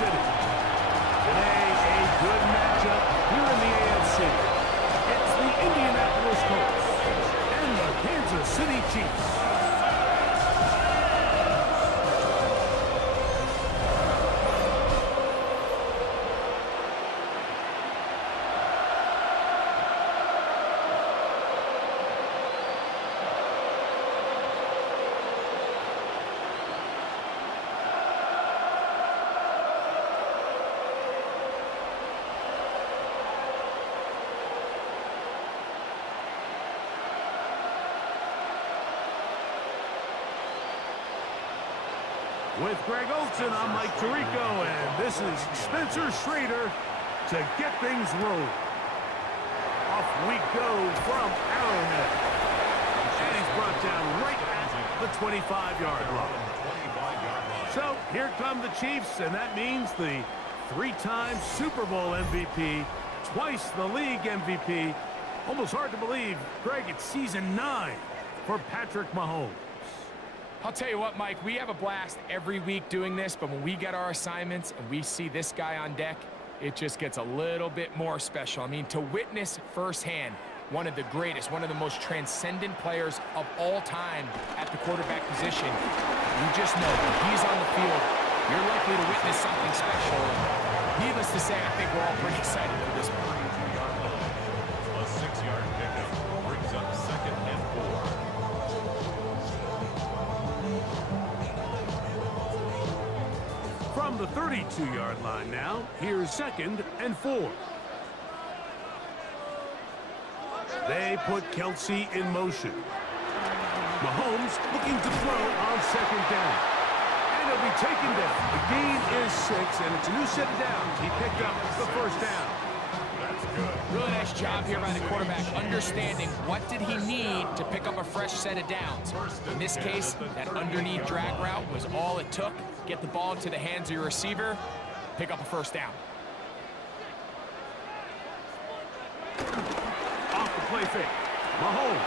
City. Today, a good matchup here in the AFC. It's the Indianapolis Coits and the Kansas City Chiefs. With Greg Olson, I'm Mike Tirico, and this is Spencer Schrader to get things rolling. Off we go from Arrowhead. And he's brought down right at the 25-yard line. So here come the Chiefs, and that means the three-time Super Bowl MVP, twice the league MVP. Almost hard to believe, Greg, it's season 9 for Patrick Mahomes. I'll tell you what, Mike, we have a blast every week doing this, but when we get our assignments and we see this guy on deck, it just gets a little bit more special. I mean, to witness firsthand one of the greatest, one of the most transcendent players of all time at the quarterback position, you just know when he's on the field, you're likely to witness something special. Needless to say, I think we're all pretty excited for this one. A 6-yard pickup brings up 2nd and 4. From the 32-yard line now, here's 2nd and 4. They put Kelsey in motion. Mahomes looking to throw on 2nd down. And he'll be taken down. The gain is 6, and it's a new set of downs. He picked up the 1st down. That's good. Really nice job here by the quarterback, understanding what did he need to pick up a fresh set of downs. In this case, that underneath drag route was all it took. Get the ball into the hands of your receiver, pick up a 1st down. Off the play fake. Mahomes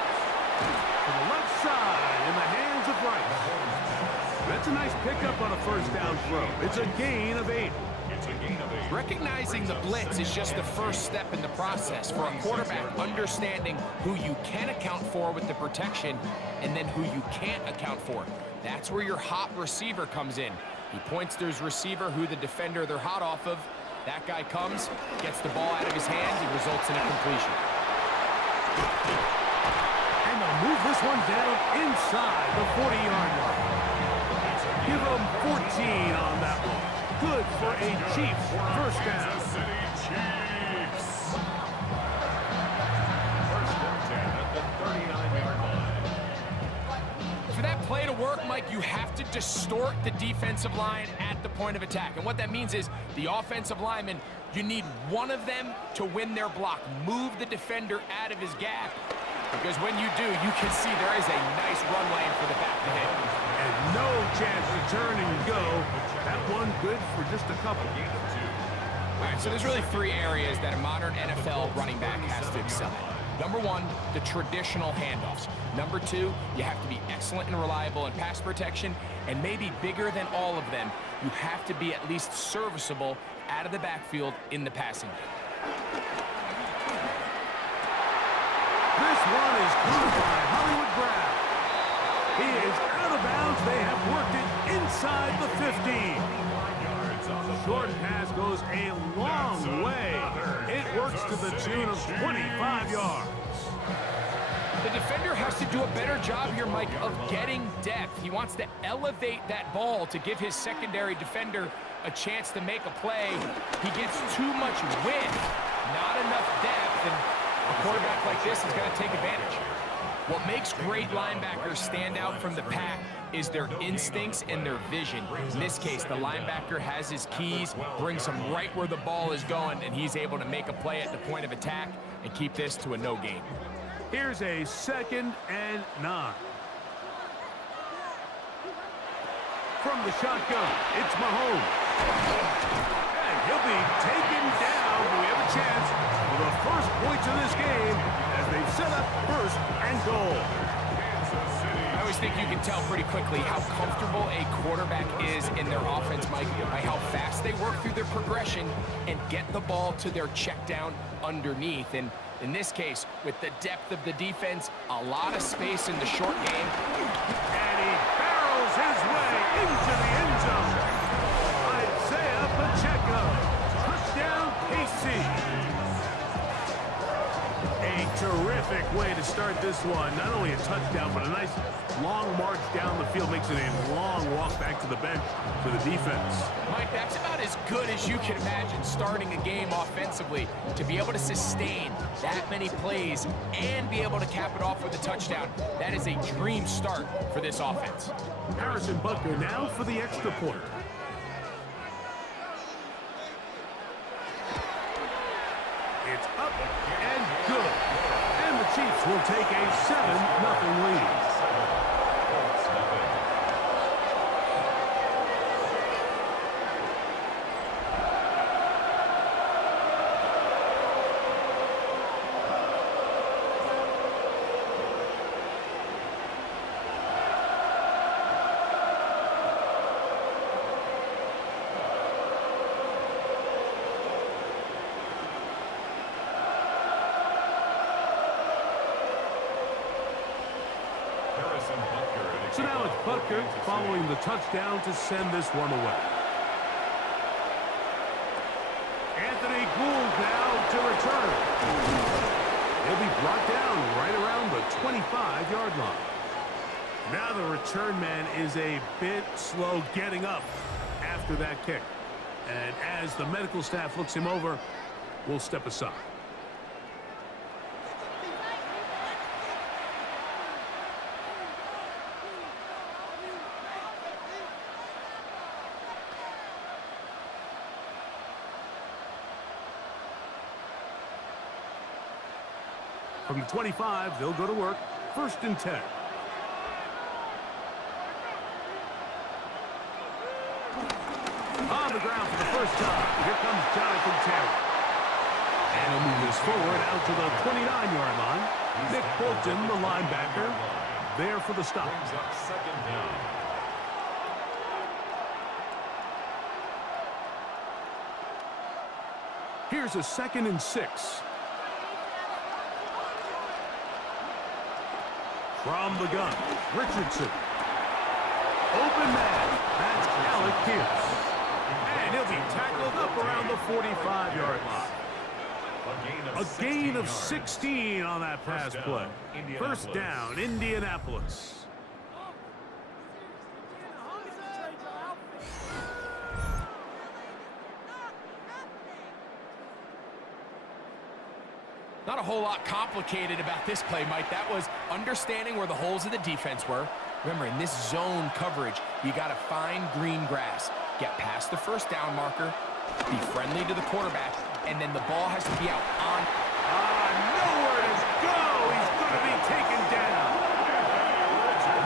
to the left side in the hands of Rice. That's a nice pickup on a 1st down throw. It's a gain of 8. It's a gain of 8. Recognizing the blitz is just the first step in the process for a quarterback, understanding who you can account for with the protection and then who you can't account for. That's where your hot receiver comes in. He points to his receiver, who the defender they're hot off of. That guy comes, gets the ball out of his hands, and results in a completion. And they'll move this one down inside the 40-yard line. Give them 14 on that one. Good for a Chiefs 1st down. Kansas City Chiefs. 1st and 10 at the 39-yard line. For that play to work, Mike, you have to distort the defensive line at the point of attack. And what that means is the offensive lineman, you need one of them to win their block. Move the defender out of his gap. Because when you do, you can see there is a nice run lane for the back to hit. And no chance to turn and go. That one good for just a couple. All right, so there's really 3 areas that a modern NFL running back has to excel at. Number 1, the traditional handoffs. Number 2, you have to be excellent and reliable in pass protection. And maybe bigger than all of them, you have to be at least serviceable out of the backfield in the passing game. This one is caught by Hollywood Brown. He is out of bounds. They have worked it inside the 15. Short pass goes a long way. It works to the tune of 25 yards. The defender has to do a better job here, Mike, of getting depth. He wants to elevate that ball to give his secondary defender a chance to make a play. He gets too much width, not enough depth, and a quarterback like this is going to take advantage. What makes great linebackers stand out from the pack is their instincts and their vision. In this case, the linebacker has his keys, brings him right where the ball is going, and he's able to make a play at the point of attack and keep this to a no gain. Here's a 2nd and 9. From the shotgun, it's Mahomes. And he'll be taken down. We have a chance for the first points of this game as they've set up 1st and goal. Kansas City always think you can tell pretty quickly how comfortable a quarterback is in their offense, Mike, by how fast they work through their progression and get the ball to their check down underneath. And in this case, with the depth of the defense, a lot of space in the short game. And he barrels his way into the end zone. Isaiah Pacheco. Touchdown, KC. A terrific way to start this one. Not only a touchdown, but a nice long march down the field. Makes it a long walk back to the bench for the defense. Mike, that's about as good as you can imagine starting a game offensively. To be able to sustain that many plays and be able to cap it off with a touchdown, that is a dream start for this offense. Harrison Butker now for the extra point. It's up and good. And the Chiefs will take a 7-0 lead. So now it's Butker following the touchdown to send this one away. Anthony Gould now to return. He'll be brought down right around the 25-yard line. Now the return man is a bit slow getting up after that kick. And as the medical staff looks him over, we'll step aside. From the 25, they'll go to work. 1st and 10. On the ground for the first time. Here comes Jonathan Terry. And he'll move this forward out to the 29-yard line. Nick Bolton, the linebacker, there for the stop. Second down. Here's a 2nd and 6. From the gun, Richardson. Open man. That's Alec Pierce. And he'll be tackled up around the 45-yard line. A gain of 16 on that pass play. First down, Indianapolis. Not a whole lot complicated about this play, Mike. That was understanding where the holes of the defense were. Remember, in this zone coverage, you got to find green grass. Get past the first down marker, be friendly to the quarterback, and then the ball has to be out on. Nowhere to go. He's going to be taken down.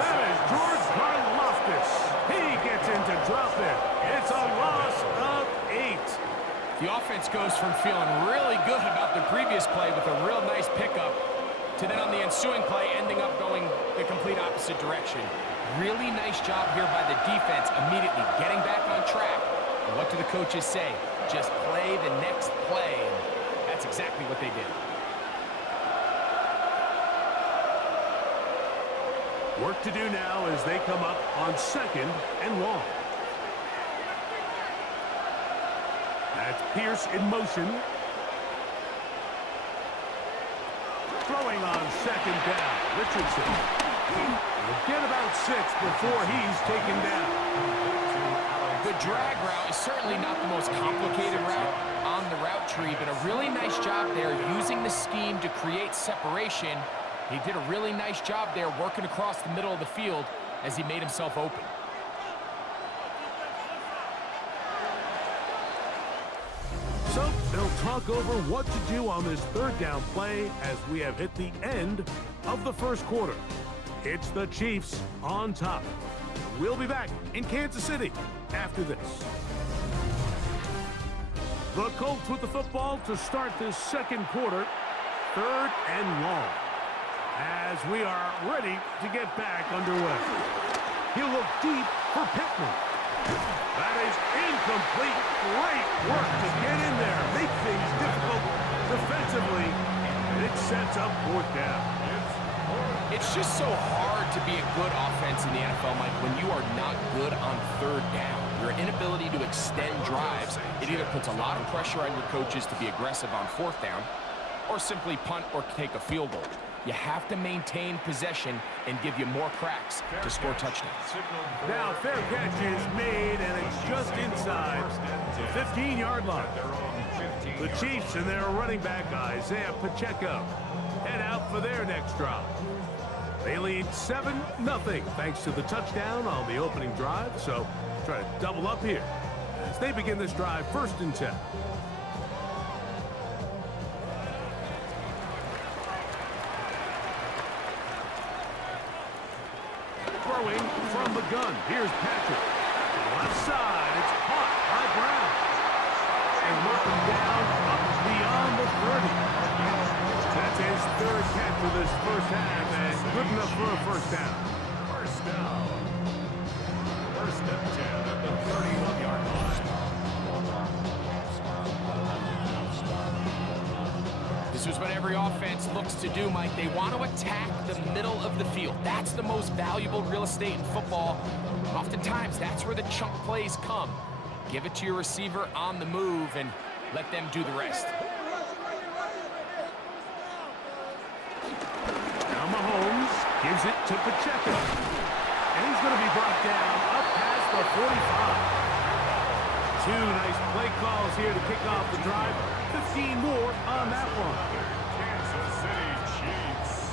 That is George Karlaftis. He gets in to drop it. It's a loss of 8. The offense goes from feeling really good about the previous play with a real nice pickup to then on the ensuing play ending up going the complete opposite direction. Really nice job here by the defense immediately getting back on track. And what do the coaches say? Just play the next play. And that's exactly what they did. Work to do now as they come up on 2nd and long. That's Pierce in motion. Throwing on 2nd down. Richardson. He'll get about 6 before he's taken down. The drag route is certainly not the most complicated route on the route tree, but a really nice job there using the scheme to create separation. He did a really nice job there working across the middle of the field as he made himself open. So they'll talk over what to do on this 3rd down play as we have hit the end of the 1st quarter. It's the Chiefs on top. We'll be back in Kansas City after this. The Colts with the football to start this 2nd quarter. 3rd and long. As we are ready to get back underway. He'll look deep for Pittman. That is incomplete. Great work to get in there. Make things difficult defensively. And it sets up fourth down. It's just so hard to be a good offense in the NFL, Mike, when you are not good on third down. Your inability to extend drives, it either puts a lot of pressure on your coaches to be aggressive on fourth down or simply punt or take a field goal. You have to maintain possession and give you more cracks to score touchdowns. Now, fair catch is made, and it's just inside the 15-yard line. The Chiefs and their running back, Isaiah Pacheco, head out for their next drive. They lead 7-0 thanks to the touchdown on the opening drive, so try to double up here as they begin this drive 1st and 10. Throwing from the gun. Here's Patrick. Left side. It's caught by Brown. And working down up beyond the 30. That's his 3rd catch of this first half, and good enough for a first down. First down. 1st and 10 at the 31-yard line. This is what every offense looks to do, Mike. They want to attack the middle of the field. That's the most valuable real estate in football. Oftentimes, that's where the chunk plays come. Give it to your receiver on the move and let them do the rest. Now Mahomes gives it to Pacheco. And he's going to be brought down up past the 45. 2 nice play calls here to kick off the drive. 15 more on that one. Kansas City Chiefs.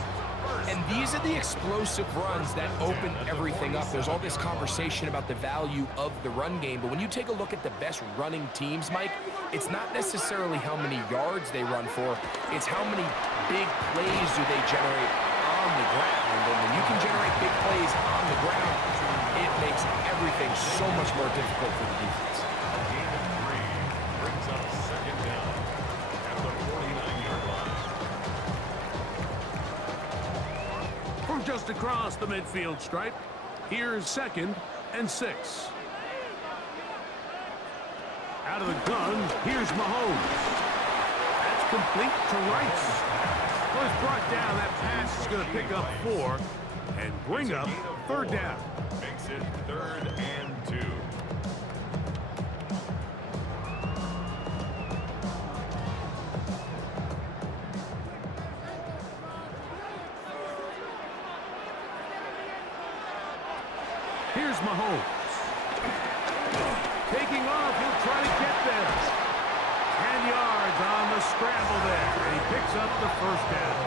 And these are the explosive runs that open everything up. There's all this conversation about the value of the run game, but when you take a look at the best running teams, Mike, it's not necessarily how many yards they run for, it's how many big plays do they generate on the ground. And when you can generate big plays on the ground, it makes everything so much more difficult for the defense. Gain of 3 brings up 2nd down at the 49-yard line. From just across the midfield stripe, here's 2nd and 6. Out of the gun, here's Mahomes. That's complete to Rice. First brought down, that pass is going to pick up 4 and bring up 3rd down. Makes it 3rd and 2. Here's Mahomes. Taking off, he'll try to get there. 10 yards on the scramble there, and he picks up the 1st down.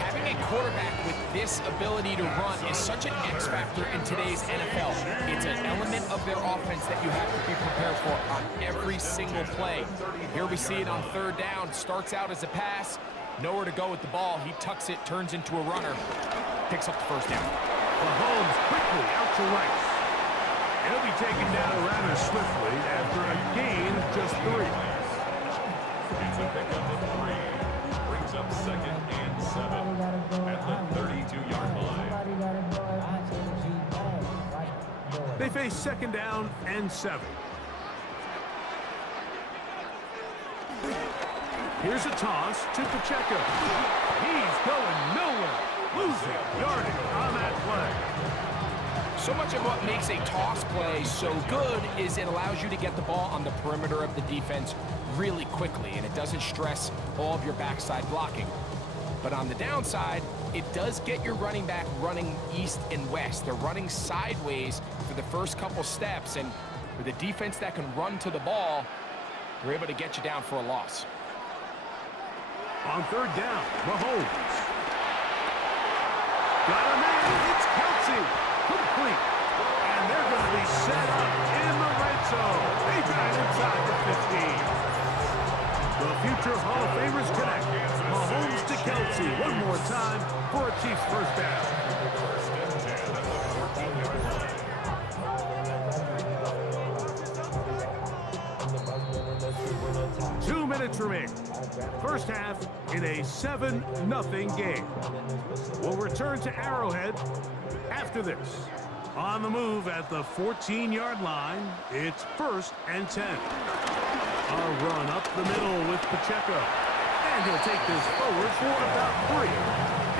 Having a quarterback with this ability to run is such an X factor in today's NFL. It's an element of their offense that you have to be prepared for on every single play. Here we see it on 3rd down. Starts out as a pass. Nowhere to go with the ball. He tucks it, turns into a runner. Picks up the 1st down. Mahomes quickly out to Rice. He'll be taken down rather swiftly after a gain of just 3. It's a pickup of 3. Brings up 2nd and 7 at the 32-yard line. They face 2nd down and 7. Here's a toss to Pacheco. He's going nowhere. Losing yardage on that play. So much of what makes a toss play so good is it allows you to get the ball on the perimeter of the defense really quickly, and it doesn't stress all of your backside blocking. But on the downside, it does get your running back running east and west. They're running sideways for the first couple steps, and with a defense that can run to the ball, they're able to get you down for a loss. On 3rd down, Mahomes. Got him in. It's Kelsey. Complete. And they're going to be set up in the red zone. They drive inside the 15. The future Hall of Famers connect. Mahomes to Kelsey one more time for a Chiefs 1st down. 2 minutes remaining. First half in a 7-0 game. We'll return to Arrowhead after this. On the move at the 14-yard line, it's 1st and 10. A run up the middle with Pacheco. And he'll take this forward for about 3.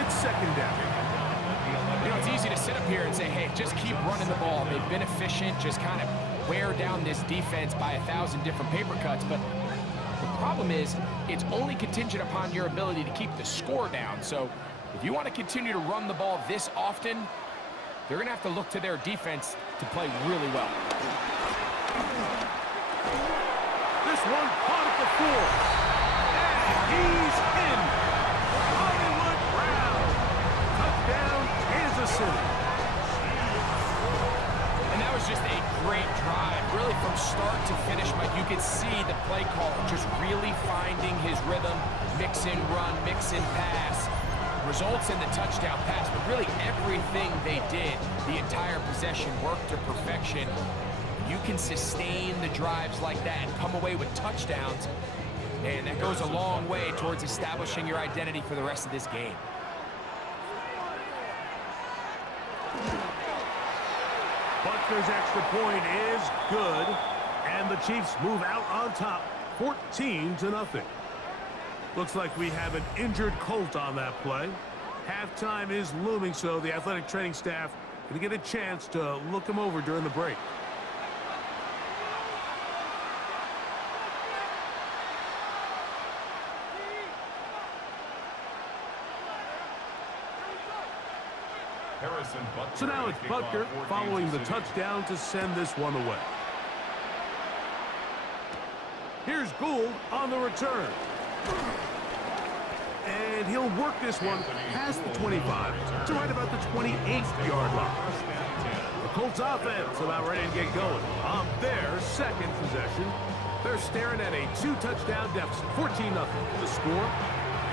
It's 2nd down. You know, it's easy to sit up here and say, hey, just keep running the ball. They've been efficient, just kind of wear down this defense by 1,000 different paper cuts. But the problem is, it's only contingent upon your ability to keep the score down. So if you want to continue to run the ball this often, they're going to have to look to their defense to play really well. This one caught at the 4. And he's in. Hollywood Brown. Touchdown, Kansas City. And that was just a great drive. Really from start to finish, Mike, you could see the play caller just really finding his rhythm. Mix in run, mix in pass. Results in the touchdown pass, but really everything they did, the entire possession worked to perfection. You can sustain the drives like that and come away with touchdowns, and that goes a long way towards establishing your identity for the rest of this game. Butker's extra point is good, and the Chiefs move out on top, 14-0. Looks like we have an injured Colt on that play. Halftime is looming, so the athletic training staff going to get a chance to look him over during the break. So now it's Butker following the touchdown to send this one away. Here's Gould on the return. And he'll work this one past the 25 to right about the 28-yard line. The Colts offense about ready to get going on their second possession. They're staring at a 2-touchdown deficit, 14-0. The score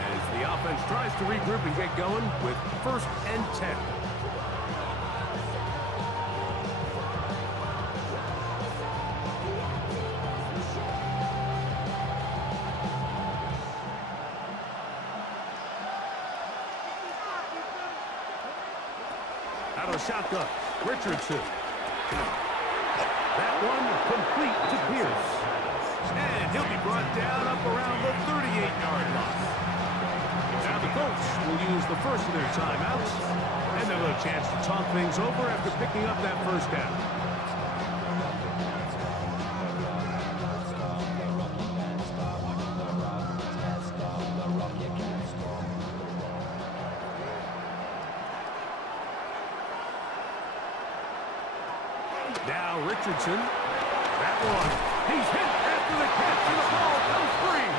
as the offense tries to regroup and get going with 1st and 10. Out of the shotgun, Richardson. That one complete to Pierce. And he'll be brought down up around the 38-yard line. Now the Colts will use the first of their timeouts, and they'll have a chance to talk things over after picking up that 1st down. Now Richardson, that one, he's hit after the catch and the ball goes free.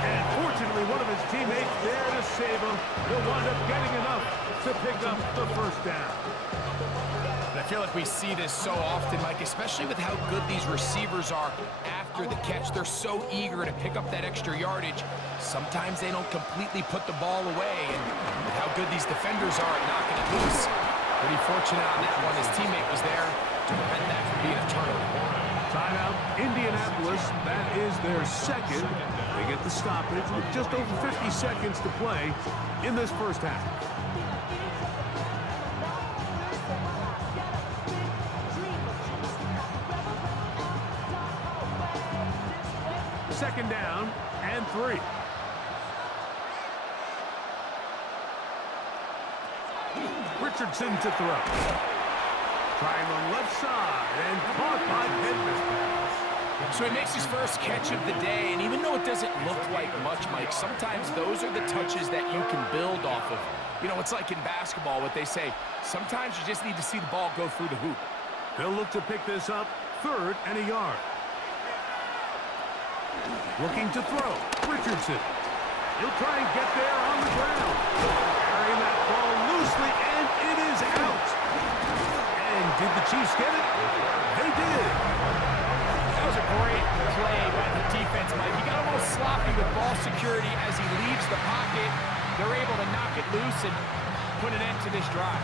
And fortunately, one of his teammates there to save him. He'll wind up getting enough to pick up the 1st down. I feel like we see this so often, Mike, especially with how good these receivers are after the catch. They're so eager to pick up that extra yardage. Sometimes they don't completely put the ball away, and with how good these defenders are at knocking it loose, pretty fortunate on that one. His teammate was there to prevent that from being a turnover. Timeout, Indianapolis. That is their second. They get the stoppage with just over 50 seconds to play in this 1st half. Second down and 3. Richardson to throw. Trying the left side and caught by Pittman. So he makes his first catch of the day, and even though it doesn't look like much, Mike, sometimes those are the touches that you can build off of. You know, it's like in basketball, what they say, sometimes you just need to see the ball go through the hoop. They'll look to pick this up, 3rd and a yard. Looking to throw, Richardson. He'll try and get there on the ground. Carrying that ball loosely, and it is out. And did the Chiefs get it? They did. That was a great play by the defense, Mike. He got a little sloppy with ball security as he leaves the pocket. They're able to knock it loose and put an end to this drive.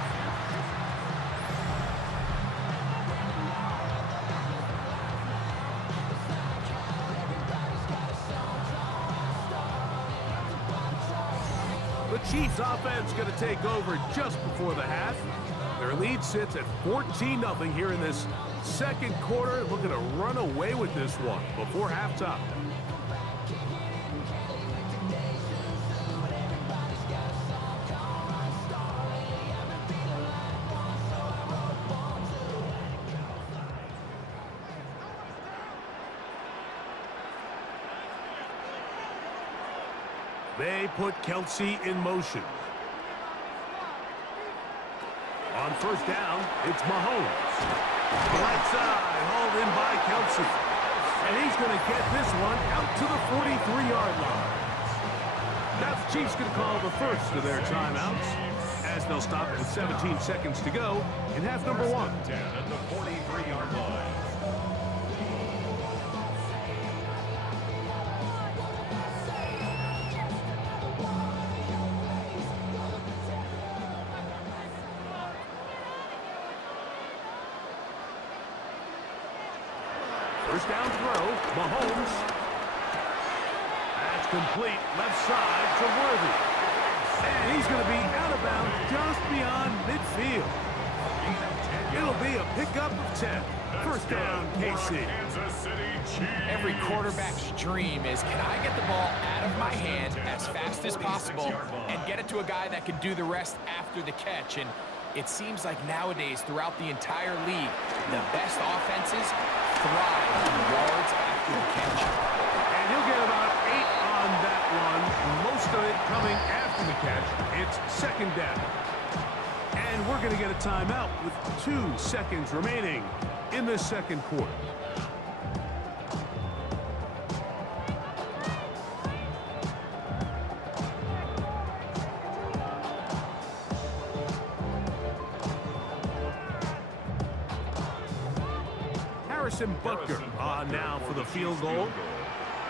Chiefs offense going to take over just before the half. Their lead sits at 14-0 here in this second quarter. Looking to run away with this one before halftime. They put Kelsey in motion. On first down, it's Mahomes. Right side, hauled in by Kelsey. And he's going to get this one out to the 43-yard line. Now the Chiefs going to call the first of their timeouts as they'll stop with 17 seconds to go in half number one. 10 at the 43-yard line. First down throw, Mahomes. That's complete, left side to Worthy. And he's going to be out of bounds just beyond midfield. It'll be a pickup of 10. First down, KC. Every quarterback's dream is, can I get the ball out of my hand as fast as possible and get it to a guy that can do the rest after the catch? And it seems like nowadays, throughout the entire league, the best offenses thrive on yards after the catch. And he'll get about 8 on that one. Most of it coming after the catch. It's second down. And we're going to get a timeout with 2 seconds remaining in this second quarter. Harrison Butker now for the field goal.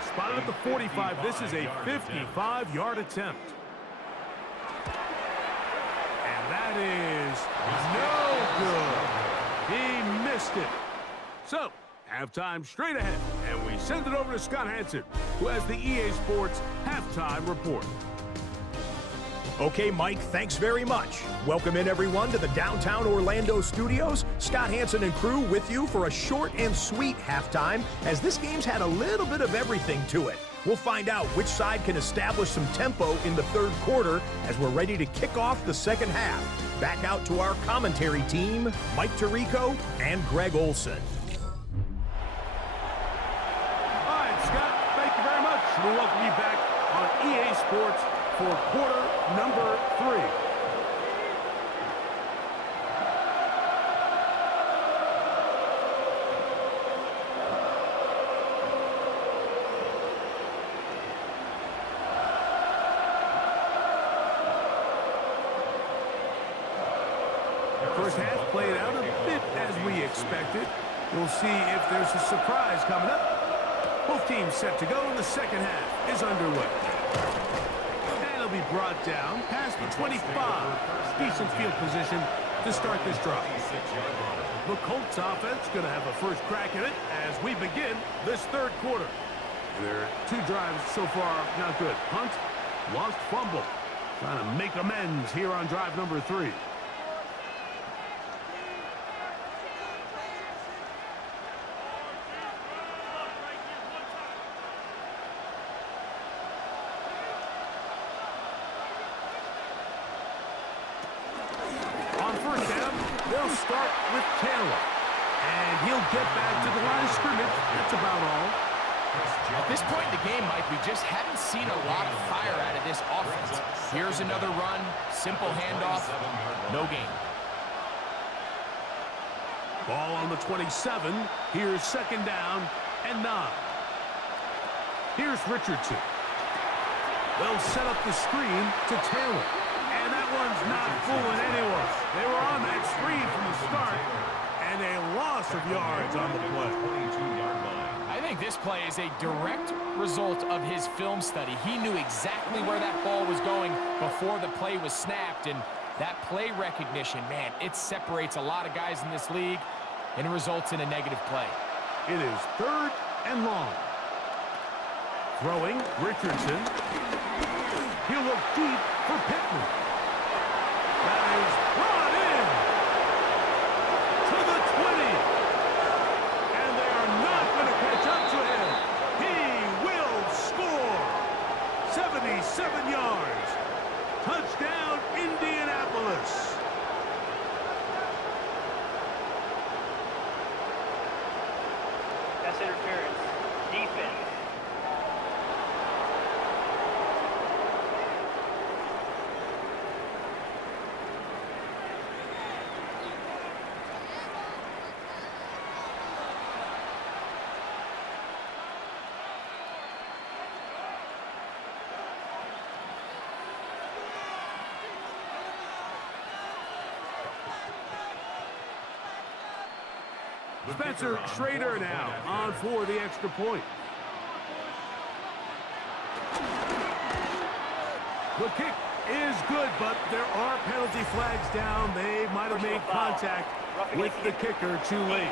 Spotted at the 45. This is a 55-yard attempt. And that is no good. He missed it. So, halftime straight ahead. And we send it over to Scott Hansen, who has the EA Sports halftime report. Okay, Mike, thanks very much. Welcome in, everyone, to the downtown Orlando studios. Scott Hansen and crew with you for a short and sweet halftime, as this game's had a little bit of everything to it. We'll find out which side can establish some tempo in the third quarter as we're ready to kick off the second half. Back out to our commentary team, Mike Tirico and Greg Olson. All right, Scott, thank you very much. We welcome you back on EA Sports for quarter number 3. First half played out a bit as we expected. We'll see if there's a surprise coming up. Both teams set to go, and the second half is underway. Be brought down past the 25. Decent field position to start this drive. The Colts offense going to have a first crack at it as we begin this third quarter. Their 2 drives so far not good. Punt, lost fumble. Trying to make amends here on drive number 3. They'll start with Taylor. And he'll get back to the line of scrimmage. That's about all. At this point in the game, Mike, we just haven't seen a lot of fire out of this offense. Here's another run, simple handoff, no gain. Ball on the 27. Here's second down and 9. Here's Richardson. They'll set up the screen to Taylor. And that one's not fooling anyone. They were on that screen from the start, and a loss of yards on the play. I think this play is a direct result of his film study. He knew exactly where that ball was going before the play was snapped, and that play recognition, man, it separates a lot of guys in this league, and it results in a negative play. It is third and long. Throwing, Richardson. He'll look deep for Pitt. 27 yards. Touchdown, Indianapolis. That's interference. Defense. Spencer Schrader now on for the extra point. The kick is good, but there are penalty flags down. They might have made contact with the kicker too late.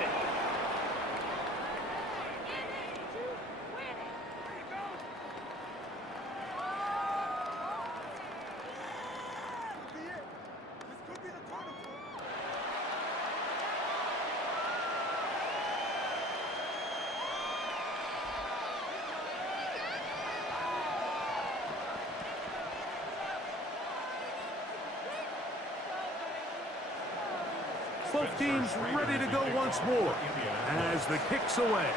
Both teams ready to go once more as the kick's away.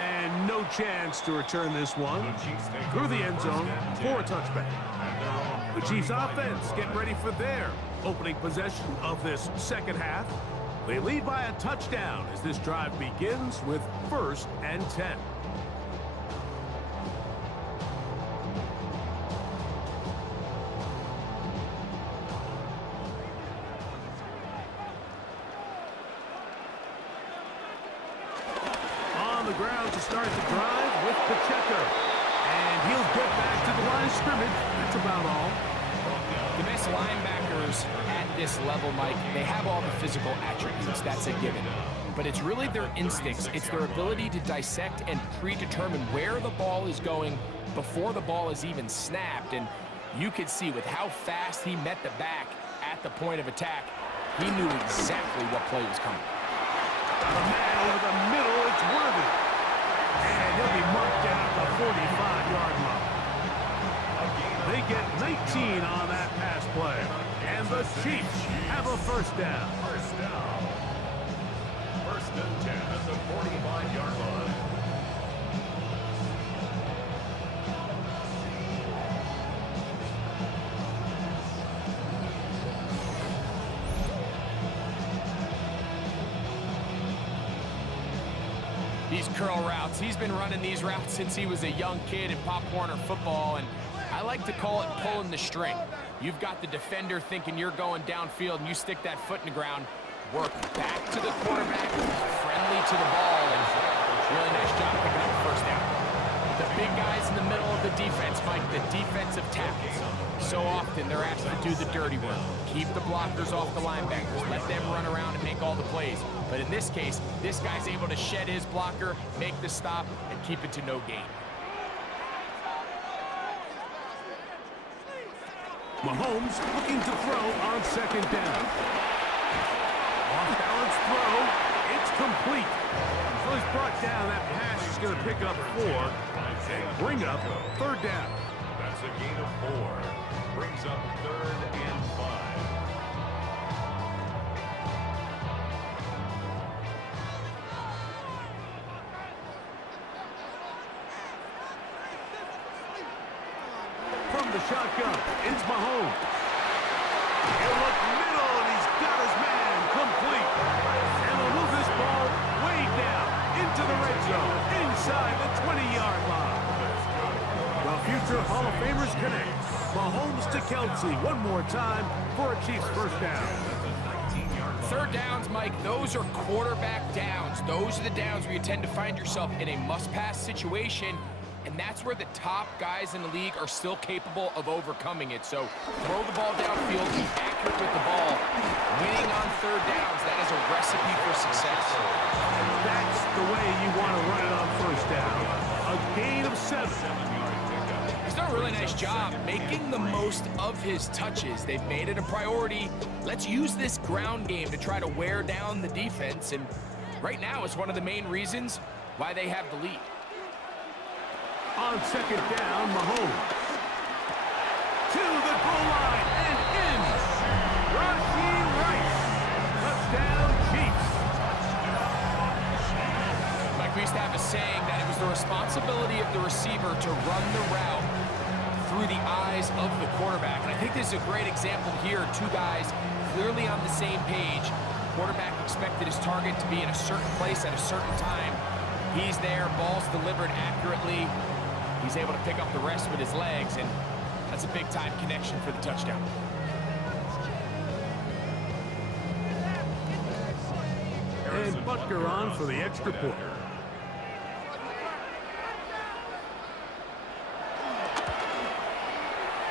And no chance to return this one through the end zone for a touchback. The Chiefs offense getting ready for their opening possession of this second half. They lead by a touchdown as this drive begins with 1st and 10. Ground to start the drive with Pacheco. And he'll get back to the line of scrimmage. That's about all. The best linebackers at this level, Mike, they have all the physical attributes. That's a given. But it's really their instincts. It's their ability to dissect and predetermine where the ball is going before the ball is even snapped. And you could see with how fast he met the back at the point of attack, he knew exactly what play was coming. The man over the middle, it's Worthy. And he'll be marked down at the 45-yard line. They get 19 on that pass play. And the Chiefs have a first down. First down. 1st and 10 at the 45-yard line. These curl routes, he's been running these routes since he was a young kid in Pop Warner football, and I like to call it pulling the string. You've got the defender thinking you're going downfield, and you stick that foot in the ground, work back to the quarterback, friendly to the ball, and really nice job picking up the first down. The big guys in the middle of the defense, Mike, the defensive tackles. So often they're asked to do the dirty work. Keep the blockers off the linebackers. Let them run around and make all the plays. But in this case, this guy's able to shed his blocker, make the stop, and keep it to no gain. Mahomes looking to throw on 2nd down. Off-balance throw. It's complete. So he's brought down. That pass is going to pick up 4 and bring up 3rd down. That's a gain of 4. Brings up 3rd and 5. From the shotgun, it's Mahomes. He'll look middle, and he's got his man complete. And they'll move this ball way down into the red zone, inside the 20-yard line. The future Hall of Famers connect. Mahomes to Kelsey one more time for a Chiefs first down. 3rd downs, Mike, those are quarterback downs. Those are the downs where you tend to find yourself in a must-pass situation, and that's where the top guys in the league are still capable of overcoming it. So throw the ball downfield, be accurate with the ball. Winning on 3rd downs, that is a recipe for success. And that's the way you want to run it on 1st down. A gain of 7. He's done a really nice job making the most of his touches. They've made it a priority. Let's use this ground game to try to wear down the defense, and right now it's one of the main reasons why they have the lead. On second down, Mahomes. To the goal line and in. Rashee Rice. Touchdown, Chiefs. Like we used to have a saying that it was the responsibility of the receiver to run the route through the eyes of the quarterback. And I think this is a great example here. Two guys clearly on the same page. Quarterback expected his target to be in a certain place at a certain time. He's there, ball's delivered accurately. He's able to pick up the rest with his legs, and that's a big-time connection for the touchdown. And Butker on for the extra point.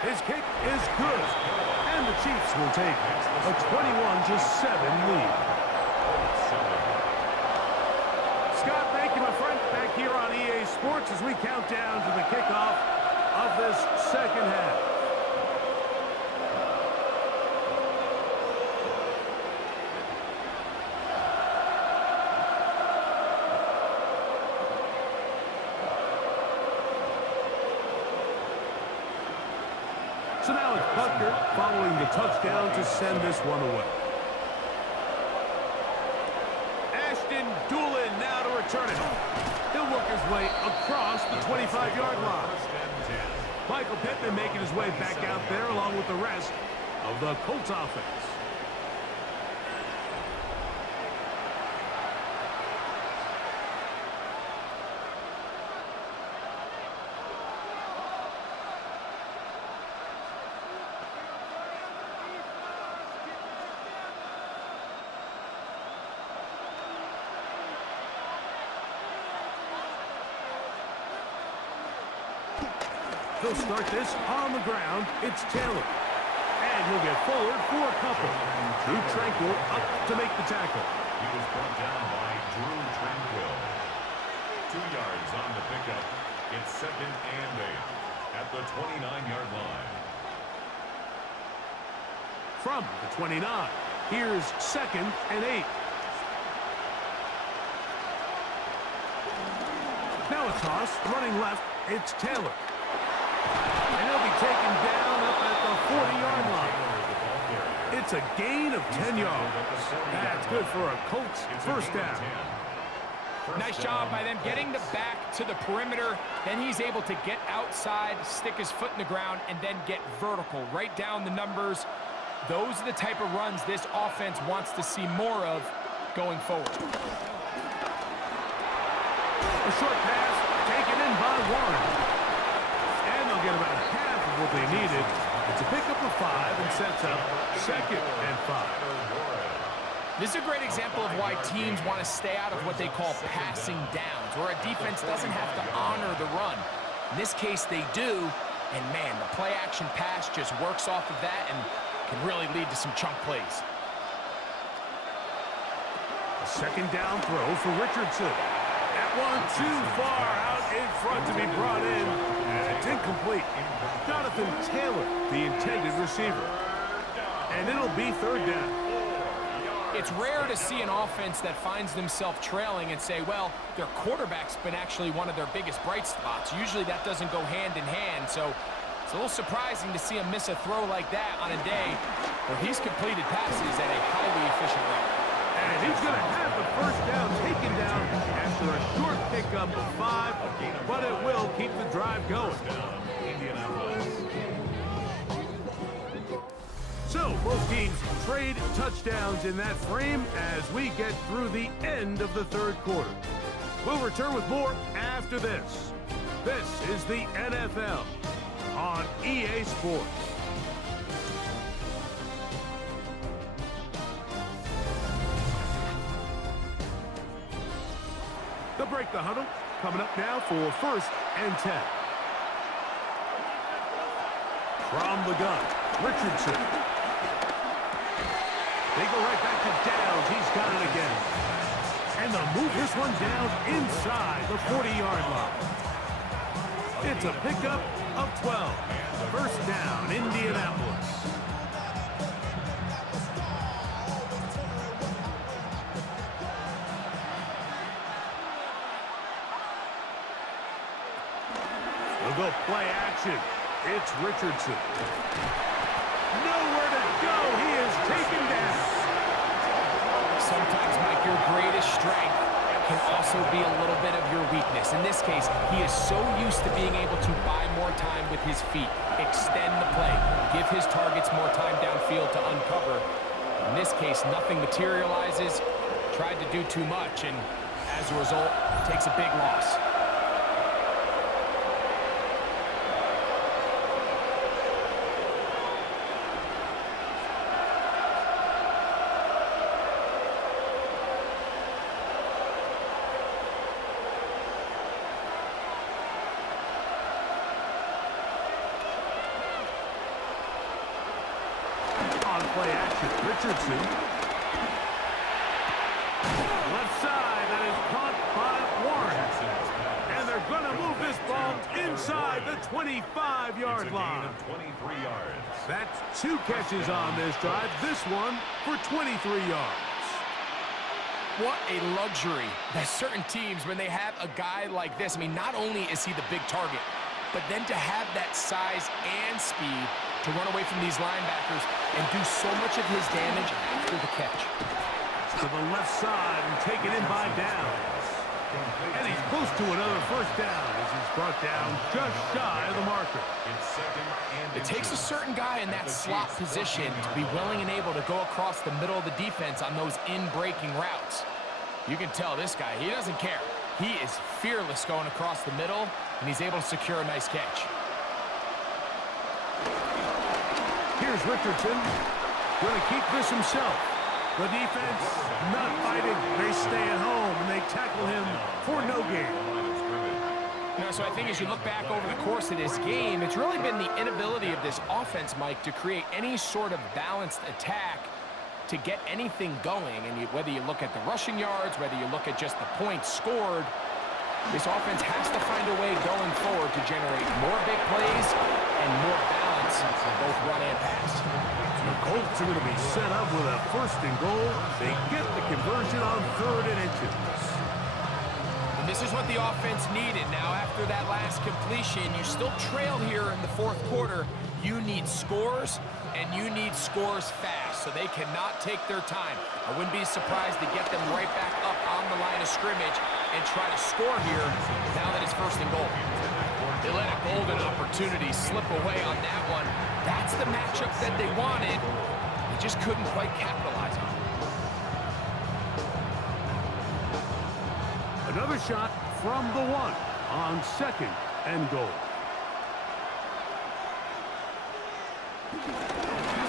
His kick is good. And the Chiefs will take a 21-7 lead. Scott, thank you, my friend. Back here on EA Sports as we count down to the kickoff of this second half. So now it's Butker following the touchdown to send this one away. Ashton Doolin now to return it. He'll work his way across the 25-yard line. Michael Pittman making his way back out there along with the rest of the Colts offense. He'll start this on the ground. It's Taylor. And he'll get forward for a couple. Drew Tranquill up to make the tackle. He was brought down by Drew Tranquill. 2 yards on the pickup. It's 2nd and 8 at the 29-yard line. From the 29, here's 2nd and 8. Now a toss, running left, it's Taylor. And he'll be taken down up at the 40-yard line. It's a gain of 10 yards. That's good for a Colts first down. Nice job by them getting the back to the perimeter. Then he's able to get outside, stick his foot in the ground, and then get vertical. Right down the numbers. Those are the type of runs this offense wants to see more of going forward. A short pass taken in by Warren. And they'll get about half of what they needed. It's a pickup of 5 and sets up 2nd and 5. This is a great example of why teams want to stay out of what they call passing downs, where a defense doesn't have to honor the run. In this case, they do, and man, the play-action pass just works off of that and can really lead to some chunk plays. A 2nd down throw for Richardson. That one too far out in front to be brought in, and it's incomplete. Jonathan Taylor, the intended receiver. And it'll be 3rd down. It's rare to see an offense that finds themselves trailing and say, well, their quarterback's been actually one of their biggest bright spots. Usually that doesn't go hand in hand, so it's a little surprising to see him miss a throw like that on a day where he's completed passes at a highly efficient rate. And he's going to have the first down taken down after a short pickup of 5, but it will keep the drive going. Indianapolis. So, both teams trade touchdowns in that frame as we get through the end of the 3rd quarter. We'll return with more after this. This is the NFL on EA Sports. They'll break the huddle. Coming up now for 1st and 10. From the gun, Richardson. They go right back to Downs. He's got it again. And they'll move this one down inside the 40-yard line. It's a pickup of 12. 1st down, Indianapolis. play action. It's Richardson. Nowhere to go. He is taken down. Sometimes, Mike, your greatest strength can also be a little bit of your weakness. In this case, he is so used to being able to buy more time with his feet, extend the play, give his targets more time downfield to uncover. In this case, nothing materializes, tried to do too much, and as a result, takes a big loss. Play action. Richardson. Left side, that is caught by Warren. And they're going to move this ball inside the 25-yard line. 23 yards. That's 2 catches on this drive. This one for 23 yards. What a luxury that certain teams, when they have a guy like this, I mean, not only is he the big target, but then to have that size and speed to run away from these linebackers and do so much of his damage after the catch. To the left side and taken in by Downs. And he's close to another first down as he's brought down just shy of the marker. It takes a certain guy in that slot position to be willing and able to go across the middle of the defense on those in-breaking routes. You can tell this guy, he doesn't care. He is fearless going across the middle, and he's able to secure a nice catch. Here's Richardson. Going to keep this himself. The defense not fighting. They stay at home, and they tackle him for no gain. You know, so I think as you look back over the course of this game, it's really been the inability of this offense, Mike, to create any sort of balanced attack to get anything going. And whether you look at the rushing yards, whether you look at just the points scored, this offense has to find a way going forward to generate more big plays and more balance, both run and pass. The Colts are going to be set up with a 1st and goal. They get the conversion on 3rd and inches. And this is what the offense needed. Now, after that last completion, you still trail here in the 4th quarter. You need scores, and you need scores fast, so they cannot take their time. I wouldn't be surprised to get them right back up on the line of scrimmage and try to score here now that it's 1st and goal. They let a golden opportunity slip away on that one. That's the matchup that they wanted. They just couldn't quite capitalize on it. Another shot from the 1 on 2nd and goal.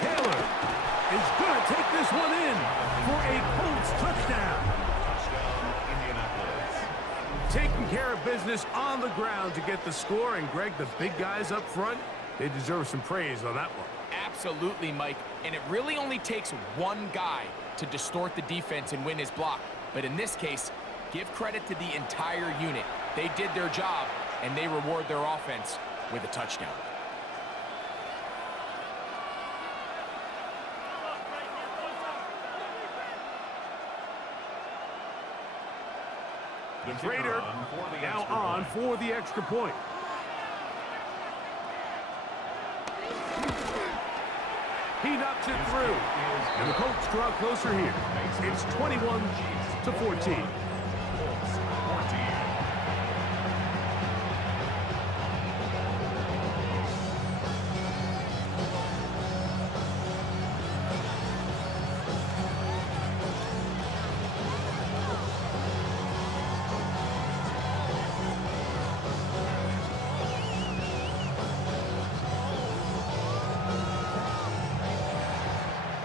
Taylor is going to take this one in for a Colts touchdown. Indianapolis. Taking care of business on the ground to get the score. And, Greg, the big guys up front, they deserve some praise on that one. Absolutely, Mike. And it really only takes one guy to distort the defense and win his block. But in this case, give credit to the entire unit. They did their job, and they reward their offense with a touchdown. The Trader now on for the extra point. He knocks it through. And the Colts draw closer here. It's 21-14.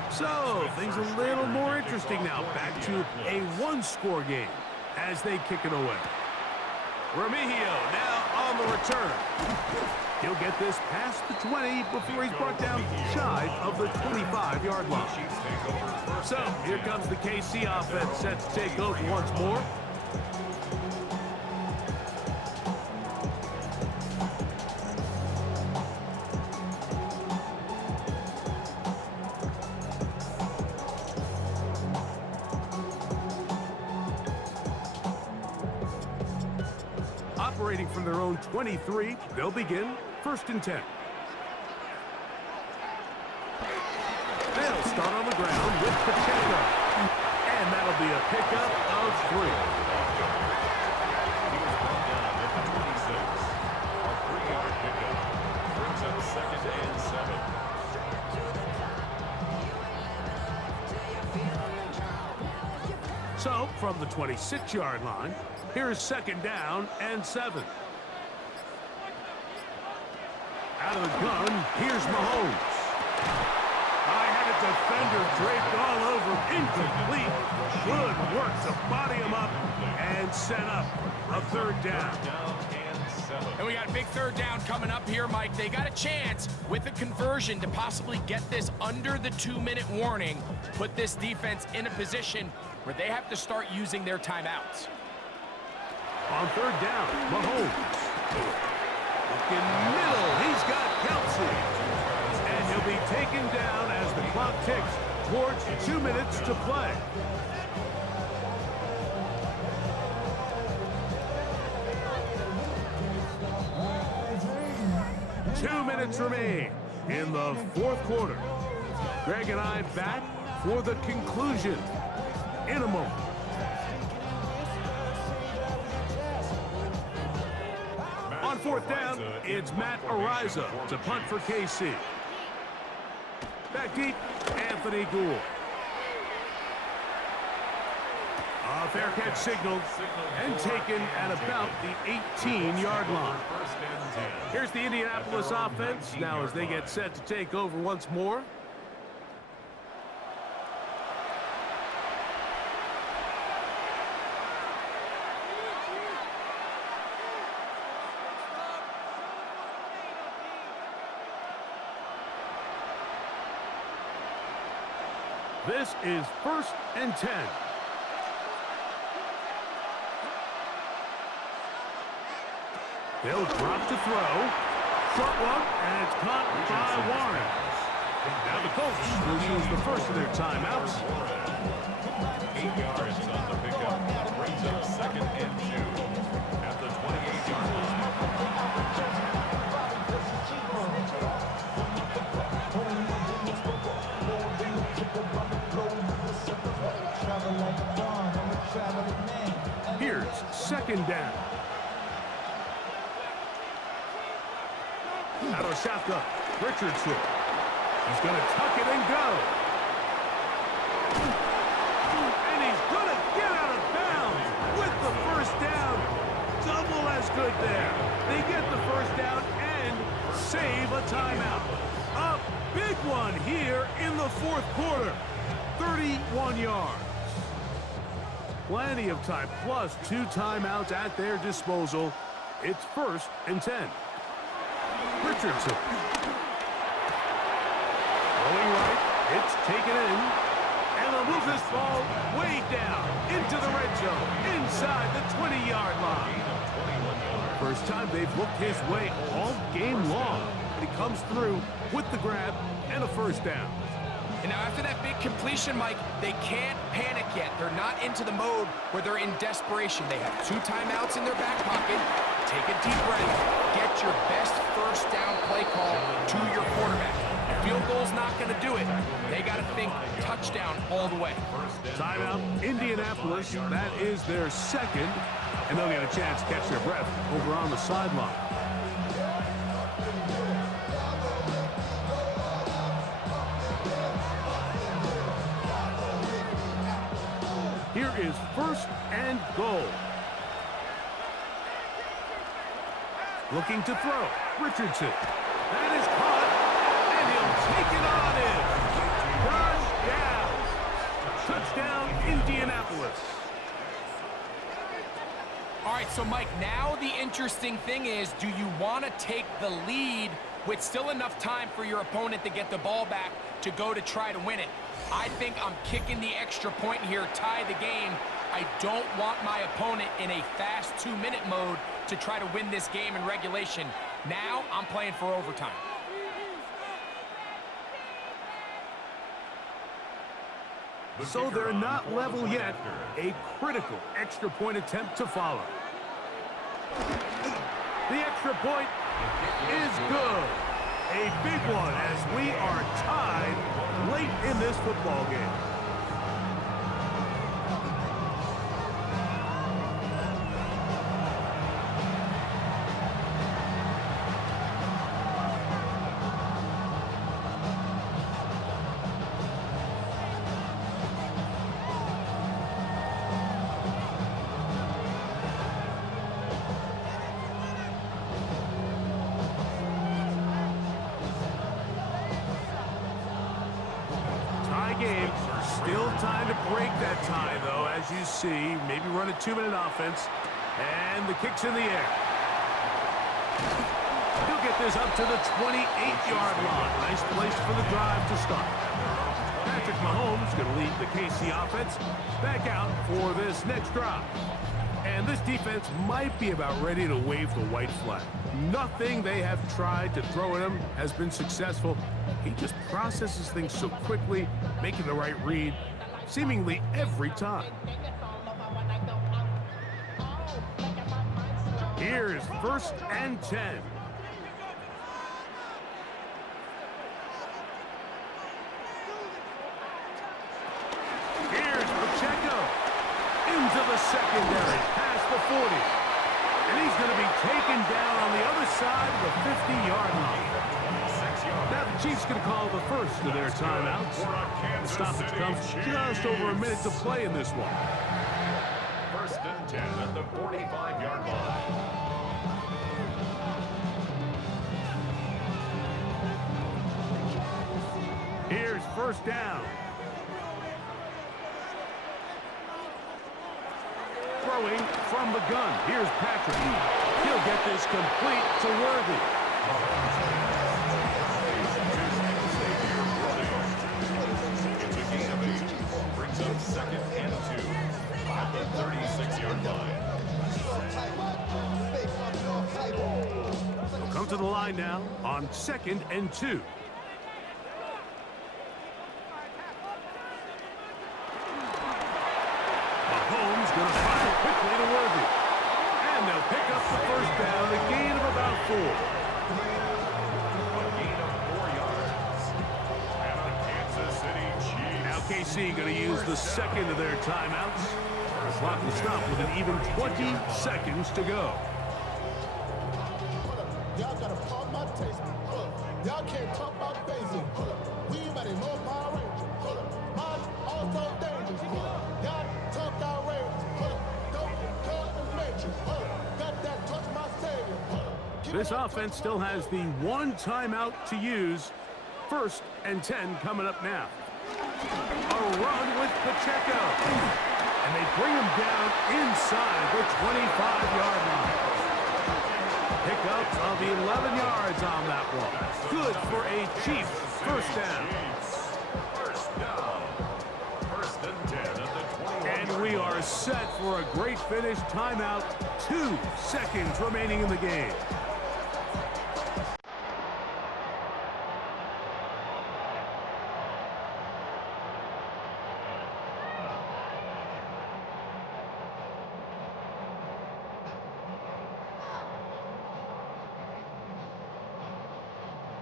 So, things a little more interesting now. Back to a one-score game as they kick it away. Remigio now on the return. He'll get this past the 20 before he's brought down shy of the 25-yard line. So, here comes the KC offense set to take over once more. operating from their own 23. They'll begin 1st and 10. They'll start on the ground with Pacheco. And that'll be a pickup of 3. He was brought down at the 26. A 3-yard pickup brings up 2nd and 7. So, from the 26-yard line, here's 2nd down and 7. Out of the gun, here's Mahomes. I had a defender draped all over, incomplete. Good work to body him up and set up a 3rd down. And we got a big 3rd down coming up here, Mike. They got a chance with a conversion to possibly get this under the 2-minute warning, put this defense in a position where they have to start using their timeouts. On 3rd down, Mahomes. Looking middle, he's got Kelsey. And he'll be taken down as the clock ticks towards 2 minutes to play. Two minutes remain in the 4th quarter. Greg and I back for the conclusion in a moment. On 4th down, it's Matt Ariza to punt for KC. Back deep, Anthony Gould. A fair catch signaled and taken at about the 18-yard line. Here's the Indianapolis offense now as they get set to take over once more. This is 1st and 10. They'll drop to throw. Short one, and it's caught by Warren. Now the Colts will use the first of their timeouts. 8 yards on the pickup. Brings up 2nd and 2 at the 28-yard line. Here's 2nd down. Out of shotgun, Richardson. He's going to tuck it and go. And he's going to get out of bounds with the 1st down. Double as good there. They get the 1st down and save a timeout. A big one here in the 4th quarter. 31 yards. Plenty of time, plus 2 timeouts at their disposal. It's 1st and 10. Richardson. Going right, it's taken in. And they'll move this ball way down into the red zone, inside the 20-yard line. First time they've looked his way all game long. He comes through with the grab and a 1st down. And now after that big completion, Mike, they can't panic yet. They're not into the mode where they're in desperation. They have 2 timeouts in their back pocket. Take a deep breath. Get your best 1st down play call to your quarterback. Field goal's not going to do it. They got to think touchdown all the way. Timeout, Indianapolis. That is their 2nd. And they'll get a chance to catch their breath over on the sideline. Here is 1st and goal. Looking to throw. Richardson. That is caught. And he'll take it on in. Touchdown. Touchdown, Indianapolis. All right, so Mike, now the interesting thing is, do you want to take the lead with still enough time for your opponent to get the ball back to go to try to win it? I think I'm kicking the extra point here, tie the game. I don't want my opponent in a fast 2-minute mode to try to win this game in regulation. Now I'm playing for overtime. So they're not level yet. A critical extra point attempt to follow. The extra point is good. A big one as we are tied late in this football game. Game. Still time to break that tie, though, as you see. Maybe run a 2-minute offense. And the kick's in the air. He'll get this up to the 28-yard line. Nice place for the drive to start. Patrick Mahomes going to lead the KC offense back out for this next drive. And this defense might be about ready to wave the white flag. Nothing they have tried to throw at him has been successful. He just processes things so quickly, making the right read, seemingly every time. Here's 1st and 10. Here's Pacheco into the secondary, past the 40. And he's going to be taken down on the other side of the 50-yard line. Now the Chiefs going to call the first of their timeouts. The stoppage comes just over a minute to play in this one. 1st and 10 at the 45-yard line. Here's 1st down. Throwing from the gun. Here's Patrick. He'll get this complete to Worthy. It's a gain of 8. Brings up 2nd and 2 at the 36-yard line. They'll come to the line now on 2nd and 2. Mahomes going to fire quickly to Worthy. And they'll pick up the 1st down, a gain of about 4. A gain of 4 yards. And the Kansas City Chiefs. Now KC going to use the 2nd of their timeouts. The clock will stop with an even 20 seconds to go. Y'all gotta pump my taste. Y'all can't talk about phasing. We better know Power Rangers. Mine also dangerous. Y'all talk outrageous. Don't cut and mention. Got that touch my savior. This offense still has the 1 timeout to use. 1st and 10 coming up now. A run with Pacheco. And they bring him down inside the 25-yard line. Pickup of 11 yards on that one. Good for a Chiefs 1st down. 1st and 10 at the 21. And we are set for a great finish. Timeout. 2 seconds remaining in the game.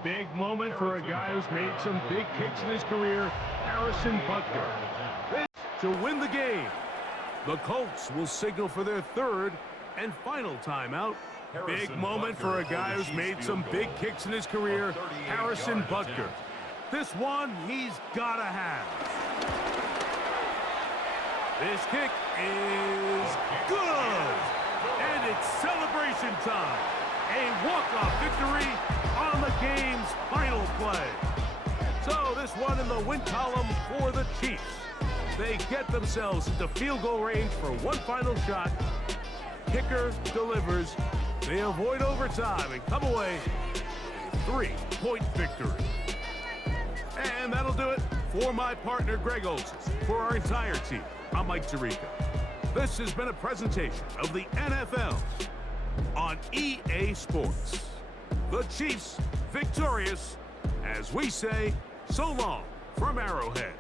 Big moment for a guy who's made some big kicks in his career, Harrison Butker. To win the game, the Colts will signal for their 3rd and final timeout. Big moment for a guy who's made some big kicks in his career, Harrison Butker. This one he's got to have. This kick is good, and it's celebration time. A walk-off victory on the game's final play. So this one in the win column for the Chiefs. They get themselves into field goal range for one final shot. Kicker delivers. They avoid overtime and come away a 3-point victory. And that'll do it for my partner Greg Olson. For our entire team, I'm Mike Tirico. This has been a presentation of the NFL on EA Sports. The Chiefs victorious, as we say, so long from Arrowhead.